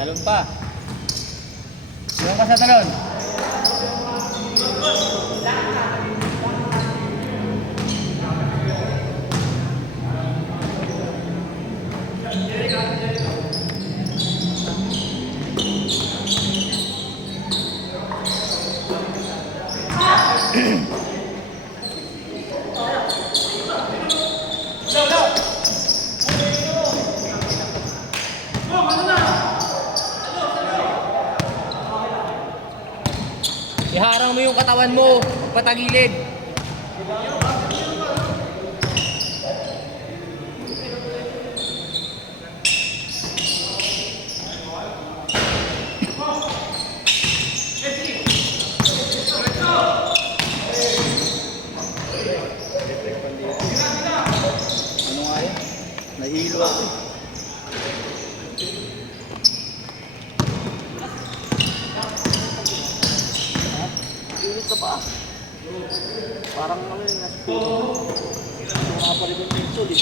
Talon pa. Yung ka sa talon. Iharang mo yung katawan mo, patagilid. Ano nga yan? Nahihilo ako eh. Sa pa. Parang ano yun, mga pa rin yung pencil eh.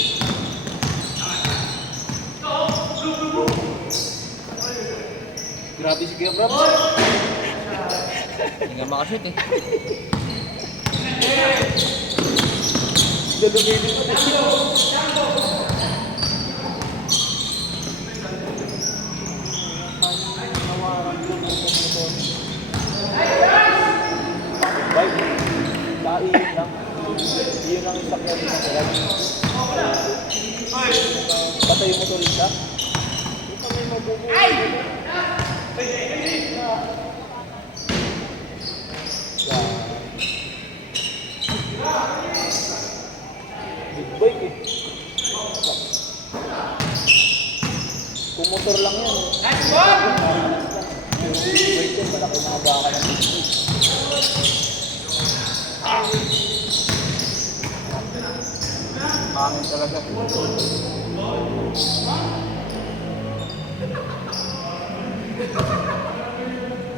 Grabe si Kuya Brabs. Hindi nga makashoot eh. Dalumili pa rin. Daiin lang. Yun ang sakyan ng sarap. Patay yung motorista. Ito may mabubuhay. Ay! Big bike eh. Kung motor lang yan eh. Nice one! Yung big bike yan, malaki mga baka ng big bike. Pangin talaga.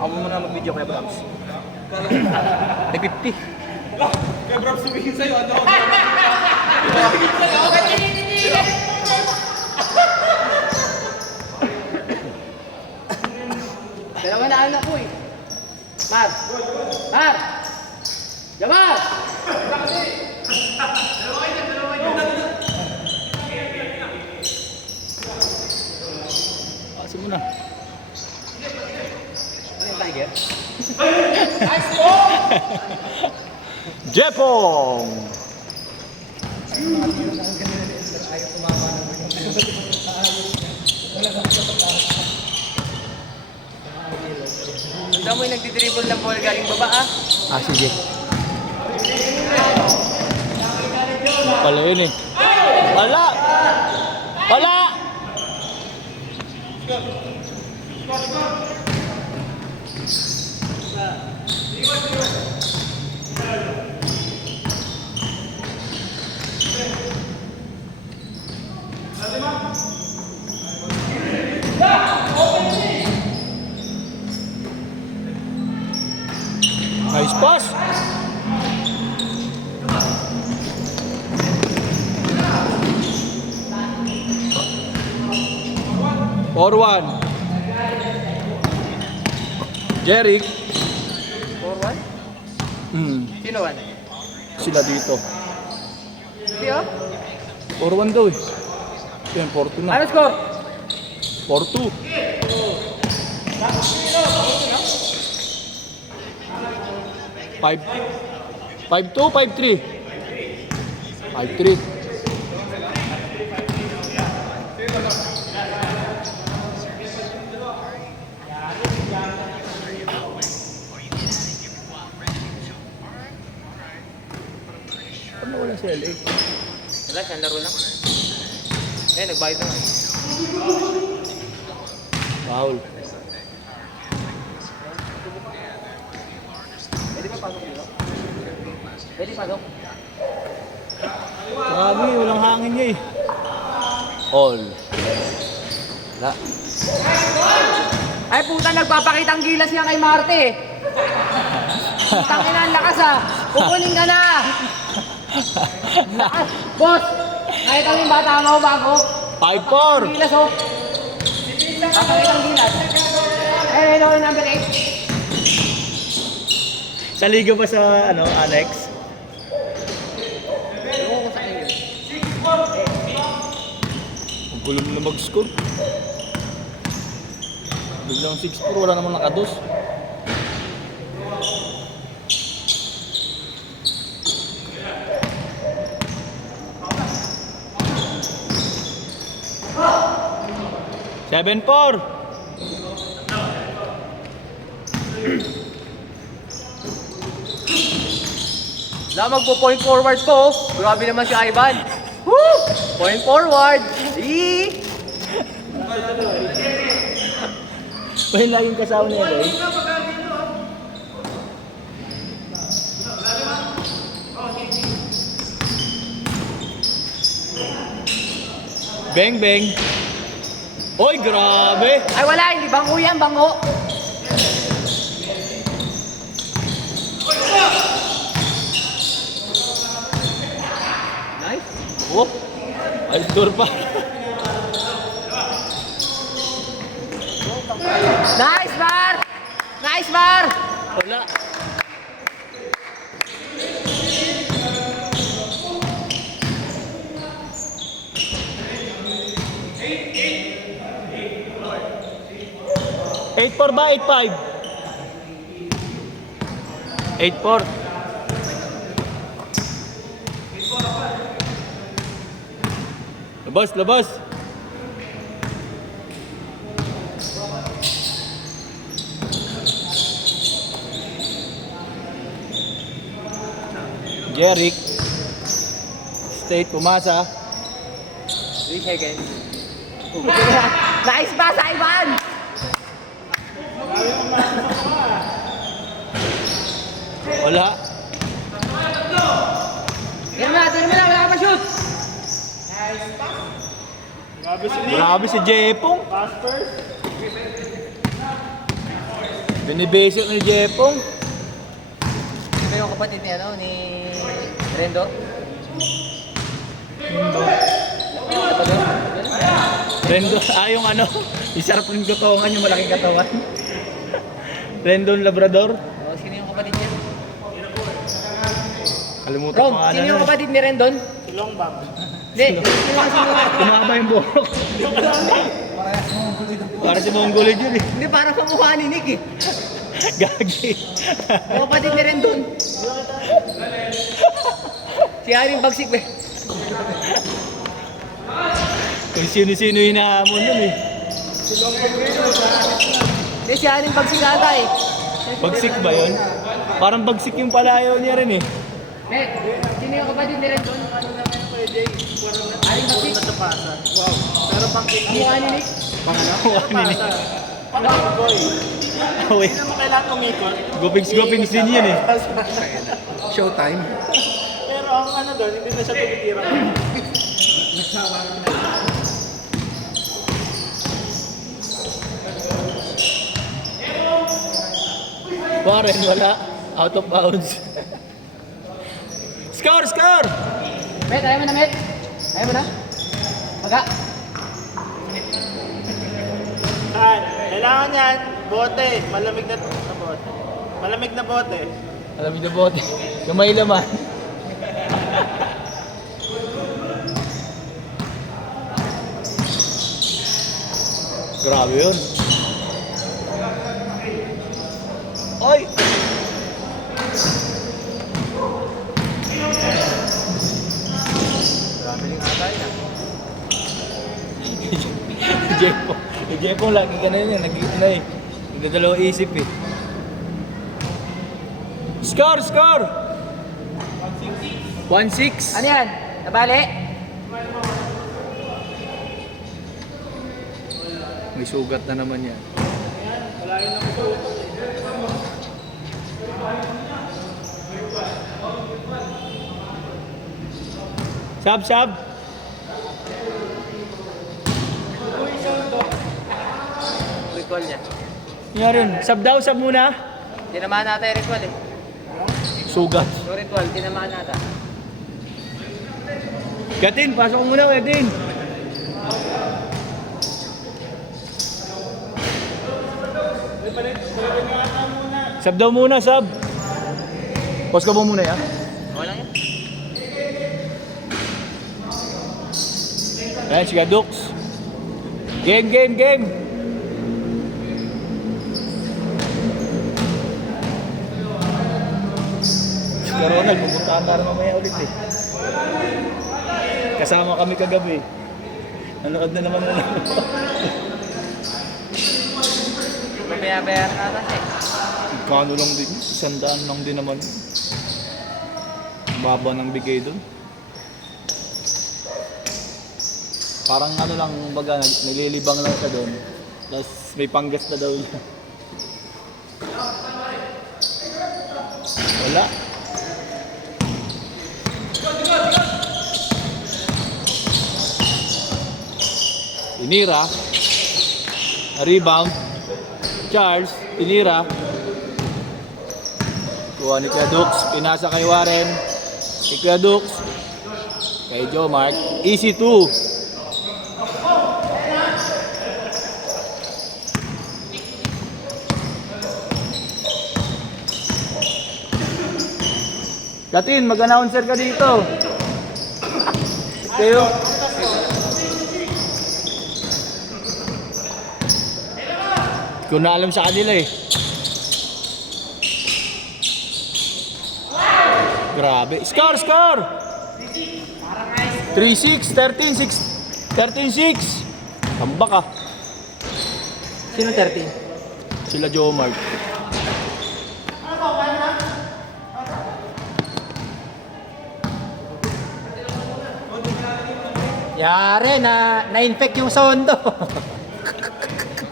Ako muna mag-video kay Brabs. Ay 50. Kaya Brabs sabihin sa'yo, ano? Dalawa na anak ko eh. Mar! Mar! Jamal! Asin mo na. Ano yung tiger? Nice ball! Jepong! Tanda mo yung nagdidribble ng ball galing baba ah. Ah, sige. Pala yun eh. Wala! Wala! Nice pass. Forward. Jeric. Forward? Sino man? Sila dito. Hindi oh. 4-1 daw eh. Yan, 4-2 na. Ano score? 4-2. 5-2, 5-3. 5-3. Ano wala si LA? Wala, siyang laro lang. Eh, nagbayad na nga. Foul. Pwede ba pasok dito? Pwede pasok? Grabe, walang hangin niya eh. All. Wala. Ay puta, nagpapakitang gilas yan kay Marte eh. Putang ina, ang lakas ah. Kukunin ka na. Lakas. Boss, nakita mo yung bata mo bago? 5-4. Gilas oh. Papakitang gilas. Eh, ano yung number 8? Sa liga ba sa ano, Alex? Oo, kung saan yun. Ang gulo mo na mag-score. Biglang 6-4, wala namang nakados. Seven, 4. Wala, magpo-point forward po. Grabe naman si Ivan. Woo! Point forward. Eee! May laging kasama niya LA. Bang, bang. Oy, grabe. Ay wala, hindi bango yan, bango. Nice. Oh, ay, door pa. Nice, Bar! Nice, Bar! Wala. Eight four ba? 8-5? 8-4. Labas, labas. Jeric. State pumasa. 3 seconds. Nice pass, Ivan! Wala. Tira mo na, wala ka pa shoot! Grabe si Jepong. Binibasic ni Jepong. Ito yung kapatid ni, ni Rendo. Rendo, yung ano, isarap ng katawan, yung malaking katawan. Rendon Labrador. Oh, sino yung kapatid niya? Kalimutan Ron, ko nga sino yung kapatid ni Rendon? Si Longbang. Hindi, sino kasi yung Tumaba yung buhok. Para si Mongolid yun eh. Hindi, parang kamukha ni Nick eh. Gagi. Yung kapatid ni Rendon. Si Haring Bagsik eh. Kung sino-sino hinahamon nun eh. Hindi, si Haring Bagsik ata eh. Bagsik ba yun? Parang bagsik yung palayaw niya rin eh. Eh, sino yung kapatid ni Rendon? Haring Bagsik? Wow. Pero pang Kamukha ni Nick? Wait, Hindi naman kailangan umikot. gupings-gupings din yun eh. Showtime. Pero ang ano doon, hindi na siya tumitira. Warren, wala. Out of bounds. Score! Score! Met, ayaw mo na, Met. Ayaw mo na. Maga. Kailangan yan, bote. Malamig na bote. Malamig na bote. Alam mo na bote. Kamay laman. Grabe yun. Oy! Grabe rin nga tayo. Jepo lagi ka na yun. Nag-ano eh. Nagdadalawang isip eh. Score! Score! 1-6. Ano yan? Nabali? May sugat na naman yan. Sab, sab. Recall niya. Nga rin. Sab daw, sab muna. Tinamaan natin yung recall eh. Sugat. Yung recall, tinamaan natin. Gatin, pasok mo muna, Gatin. Sab daw muna, sab. Pause ka mo muna, ya. Okay lang yan. Ayan, si Gadux. Game, game, game. Si Ronald, pupuntahan tayo mamaya ulit eh. Kasama kami kagabi. Nanood na naman na naman. Bayaran natin eh. Kano lang din, 100 lang din naman. Baba ng bigay doon. Parang ano lang, baga, naglilibang lang siya doon. Tapos may panggas na daw niya. Wala. Tinira. Rebound. Charles. Tinira. Kuha ni Kuya Dux. Pinasa kay Warren. Kay Kuya Dux. Kay Joe Mark. Easy 2. Gatin, mag-announcer ka dito. Kayo. Kung na alam sa kanila eh. Grabe. Score, score! 3-6, 13-6. 13-6. Tamba ka. Sino 13? Sila Joe Mark. Yari, na-infect yung sondo.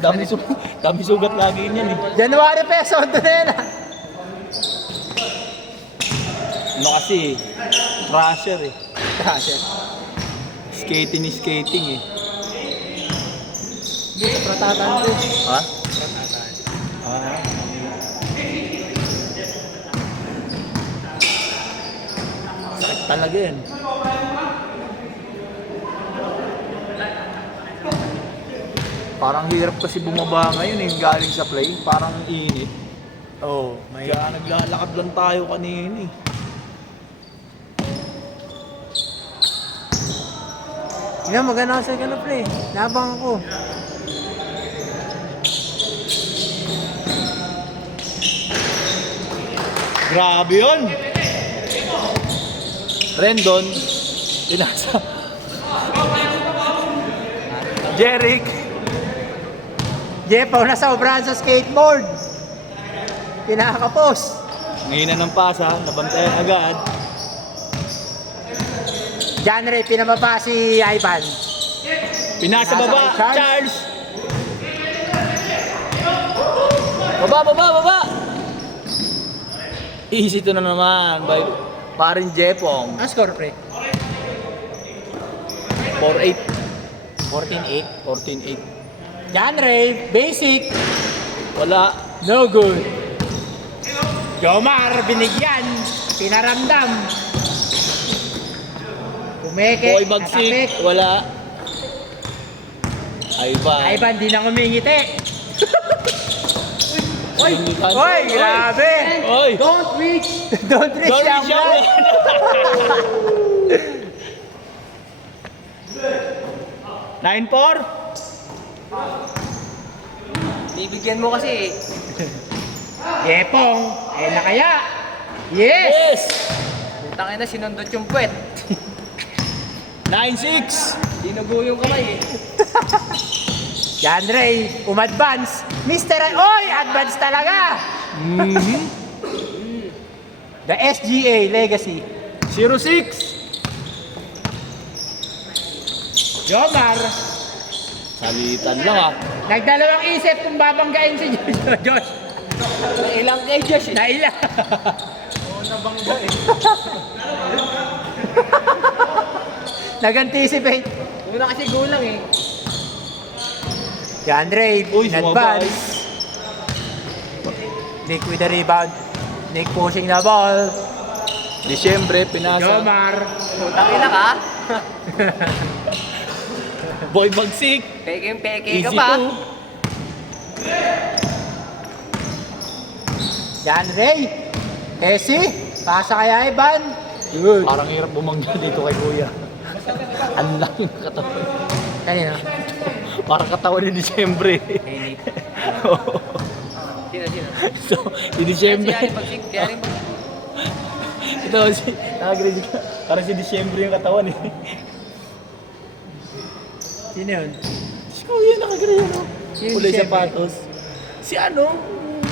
Dami sugat lagi niyan eh. January pa yung sondo na yan ah. Ano kasi, crusher eh. Kasi, Skating is skating eh. hindi sa pratatan ko. Ha? Ah. Sakit talaga yan. Parang hirap kasi bumaba ngayon eh, galing sa play. Parang init. Oh, may... Kaya naglalakad lang tayo kanina eh. Nga, maganda sa ganun pre. Nabang ako. Grabe yun! Rendon, tinasa. Jeric, Jeff, nasa obrahan sa skateboard. Pinakapos. ngina ng pasa, nabantayan agad. John Ray, pinamaba si Ivan. Pinasa Nasa baba, kay Charles. Charles! Baba, baba, baba! Easy to na naman by parin Jepong. Ang score pre? 4-8. 14-8. 14-8. John Ray, basic. Wala. No good. Jomar, binigyan. Pinaramdam. Pumeke. Boy bagsik. Wala. Ivan. Ivan, di na ngumingiti. Oy! Oy, grabe. Oy! Don't reach. Don't reach Don't young reach young man. man. 9-4. Bibigyan mo kasi eh. Yepong. Na kaya. Yes. Yes! Putang ina, sinundot yung puwet. 9-6. Dinugo yung kamay eh. John Ray, umadvance. Mr. Oy, advance talaga. The SGA Legacy. 0-6. Jomar, Salitan lang ah. nagdalawang isip kung babanggain si Josh. Ilang kay Josh eh. Naila. Nag-anticipate. Una kasi gulang eh. John Ray, Uy, in sumabay. advance. Nick with the rebound. Nick pushing the ball. Disyembre, pinasa. Jomar. Putang ina ka. Boy bagsik. Peke ka Easy pa. 2. John Ray. Esi. Pasa kaya Ivan. Good. Parang hirap bumangga dito kay Kuya. Ang laki ng katawan. Kanina. Parang katawan ni Disyembre. Sino? So, si Disyembre. Kaya rin pagsik. Kaya rin pagsik. Ito si, nakagrade ka. Parang si Disyembre yung katawan eh. Sino yun? Si Kuya nakagrade ano? Sino Kulay Disyembre? sapatos. Si ano?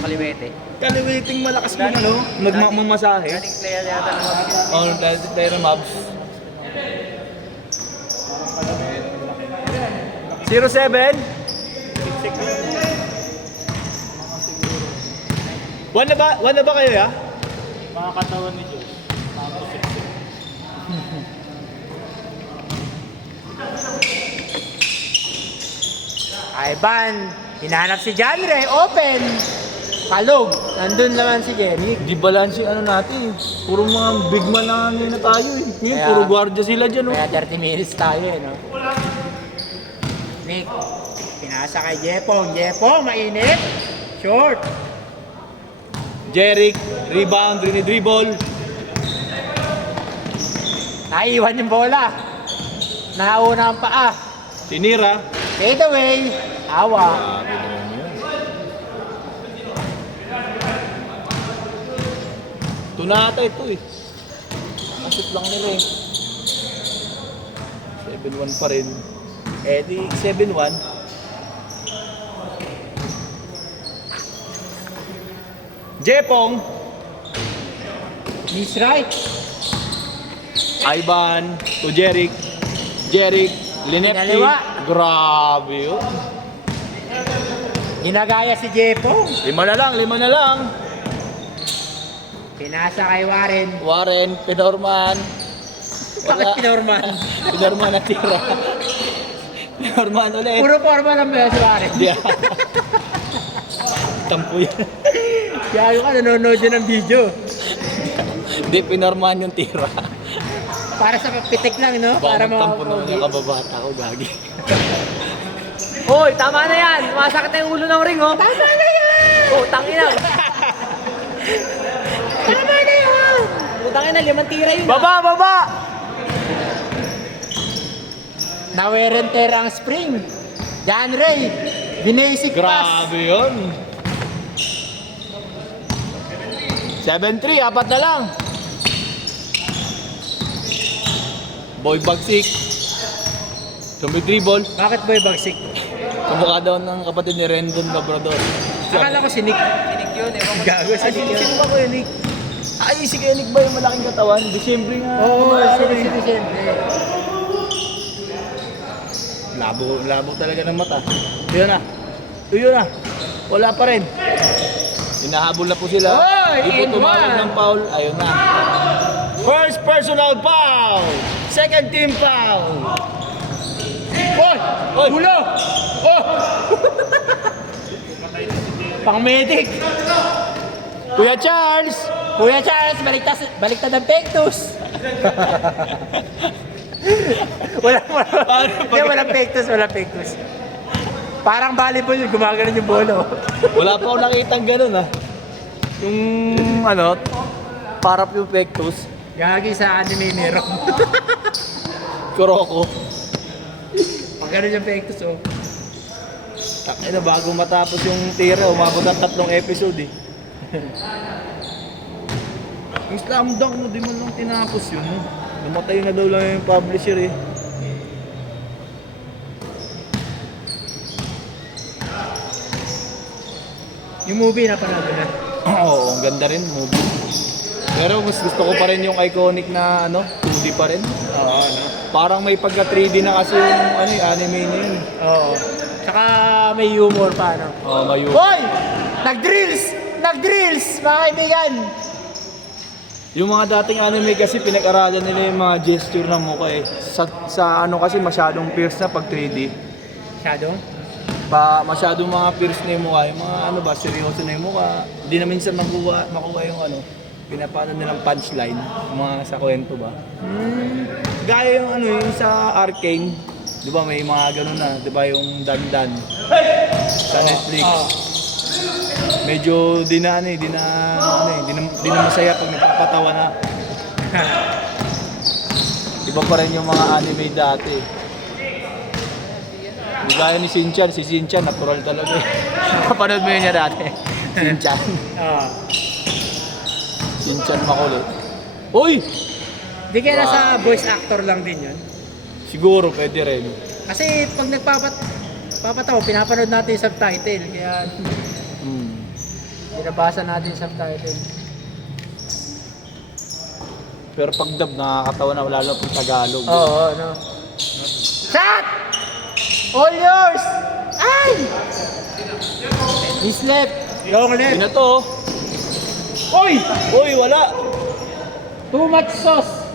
Kaliwete. Kaliwiting malakas mo ano? Nagmamasahe. Dating player yata ng mabigyan. Oh, dahil si Tyron Mavs. 0-7. One na ba kayo ya? Mga katawan ni Josh. Ivan. Hinahanap si John Ray. Open. Kalog. Nandun naman si Jerry. Di balance yung ano natin. Puro mga big man na tayo eh. Ngayon, Kaya- puro gwardiya sila dyan oh. Kaya 30 minutes tayo eh, no? Nick. Pinasa kay Jepong. Jepong, mainit. Short. Jeric, rebound, dribble. Naiwan yung bola. Nauna ang paa. Tinira. Fade away. Awa. Ito na ata ito eh. Asip lang nila eh. 7-1 pa rin. Eh di 7-1. Jepong. He's right. Ivan to Jeric. Jeric, Linepti. Pinaliwa. Grabe yun. Ginagaya si Jepong. 5 na lang. Pinasa kay Warren. Warren, Pinorman. Bakit pinorman? Pinorman na tira. Pinorman ulit. Puro forma lang ba si Warren? Yeah. Tampo yan. Kaya ka nanonood yun ng video. Hindi, Pinorman yung tira. Para sa pitik lang, no? Para Baka magtampo naman mga yung kababata ko, gagi. Hoy, tama na yan. Sumasakit na yung ulo ng ring oh. Tama na yan! Oh, tangina. Tama na yan! Putang ina, 5 tira yun. Baba! Na-wear and tear ang spring. John Ray. Binasic pass. Grabe yun. 7-3, 4 na lang. Boy bagsik. Dribble. Bakit boy bagsik? Kamukha daw ng kapatid ni Rendon Labrador. Akala ko si Nick. Tinig yun, ewan ko. Gago si Ay, Nick yun. sino ba ko yun, Nick? Ay, si Nick ba yung malaking katawan? Disyembre nga. Oo, Ano si siyempre. Labo talaga ng mata. Yun na. Wala pa rin. Hinahabol na po sila. Oy, Di po in tumawag one. ng foul. Ayun na. First personal foul. Second team foul. Oy! Oy! Gulo! Oh! Pang medic! Kuya Charles! Kuya Charles, baliktad ang pectus. Walang pectus. Parang volleyball yung gumagano yung bolo. Wala pa ako nakitang ganun ah. Yung ano, parap yung pectus. Gagi sa anime meron. Kuroko. Pag gano'n yung pectus, oh. Takay na bago matapos yung tira, umabot ng 3 episode eh. Yung slam dunk mo, di mo lang tinapos yun. No? Namatay na daw lang yung publisher eh. Yung movie na panalo na. Oo, ang ganda rin movie. Pero mas gusto ko pa rin yung iconic na ano, 2D pa rin. Oo, no? Parang may pagka 3D na kasi yung ano, yung anime niya yun. Oo. Tsaka may humor pa, no? Oo, mayu. Hoy! Nag-drills! Mga kaibigan! Yung mga dating anime kasi pinag-aralan nila yung mga gesture ng mukha eh. Sa ano kasi masyadong fierce na pag 3D. Shadow? Masyadong mga fierce na yung mukha. Yung mga ano ba, seryoso na yung mukha. Hindi na minsan makuha yung ano, pinapano nilang punchline. Yung mga sa kwento ba. Gaya yung ano, yung sa Arcane. Di ba may mga ganun na, di ba yung Dandan sa Netflix. Medyo di na masaya pag nagpapatawa na. Iba pa rin yung mga anime dati. Di gaya ni Shinchan, si Shinchan natural talaga eh. Kapanood mo yun niya dati. Shinchan. Shinchan makulit. Uy! Di kaya nasa voice actor lang din yun. Siguro pwede rin. Kasi pag papataw, pinapanood natin yung subtitle. Kaya binabasa natin yung subtitle. Pero pag dub nakakatawa na wala lang pag Tagalog. Oo, no. Shot! All yours! Ay! He's left. Long left. Yun na to. Oy! Uy, wala. Too much sauce.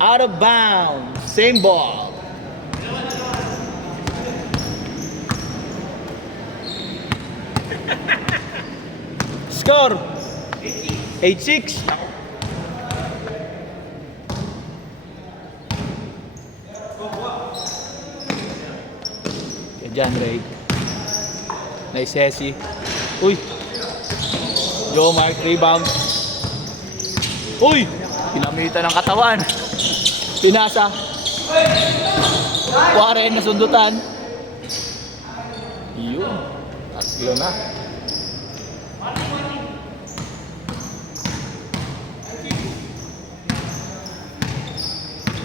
Out of bounds. Same ball. Score 8-6. John Ray. Nice Hesi. Uy. Joe Mark rebound. Uy! Pinamitan ng katawan. Pinasa. Warren nasundutan. Yun. Tatlo na.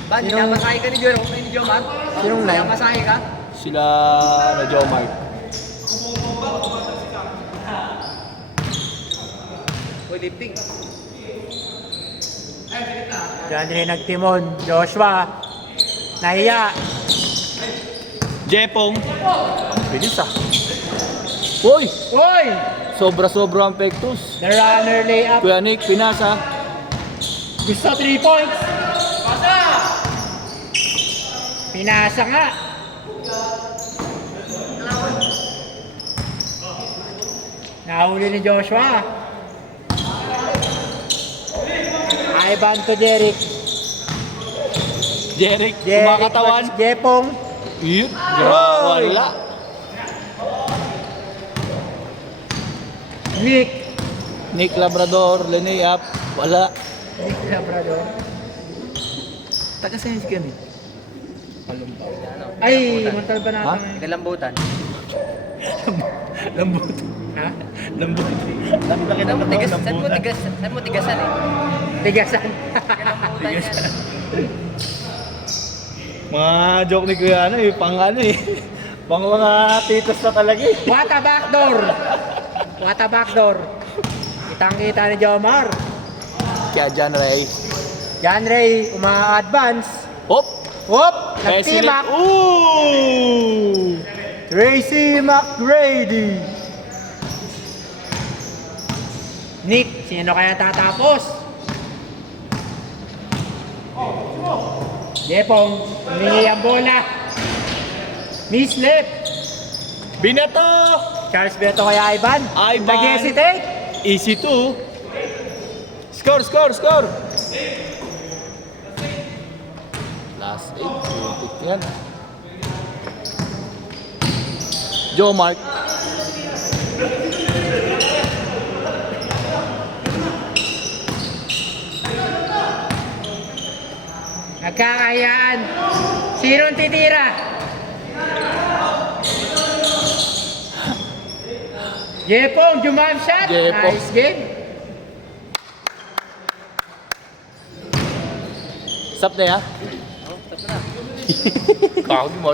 Ba, ninapasahe ka ni Jomar? Sinong line? Ninapasahe ka? Sila na Joe Mark. Uy, lifting. Diyan rin nagtimon. Joshua. Nahiya. Jepong. Ang bilis ah. Uy! Oy! Sobra-sobra ang pectus. The runner layup. Kuya Nick, pinasa. Gusto 3 points. Pinasa nga. Nahuli ni Joshua. Ivan to Jeric. Jeric, Jeric kumakatawan. versus Jepong. Yun, wala. Nick Labrador, Lenny up, wala. Nick Labrador. Taga sa'yo si Gani. Ay, muntal ba natin? Ha? ngayon? Kalambutan. Lambot. Ha? Lambot. Laki Saan mo naman tigas? ng Saan mo lambutan. tigas? Saan mo tigasan eh? Tigasan. Kalambutan yan. Mga joke ni Kuya ano eh, pang ano eh. Pang mga titos na talaga eh. What a backdoor! What a backdoor! Kitang-kita ni Jomar. Kaya John Ray. John Ray, uma-advance. Hop! Hop! Pesilip. Nag-team up. Ooh! Tracy McGrady. Nick, sino kaya tatapos? Jepong, humingi ang bola. Miss left. Binato! Charles Beto kaya Ivan. Ivan. Nag-hesitate. Easy to. Score, score, score. Last 8. Pupit yan. Joe Mark. Nagkakayaan. Sinong titira? Jepong, jump shot. Jepong. Nice game. Stop na ya? Oh, tapos na. Kagi mo.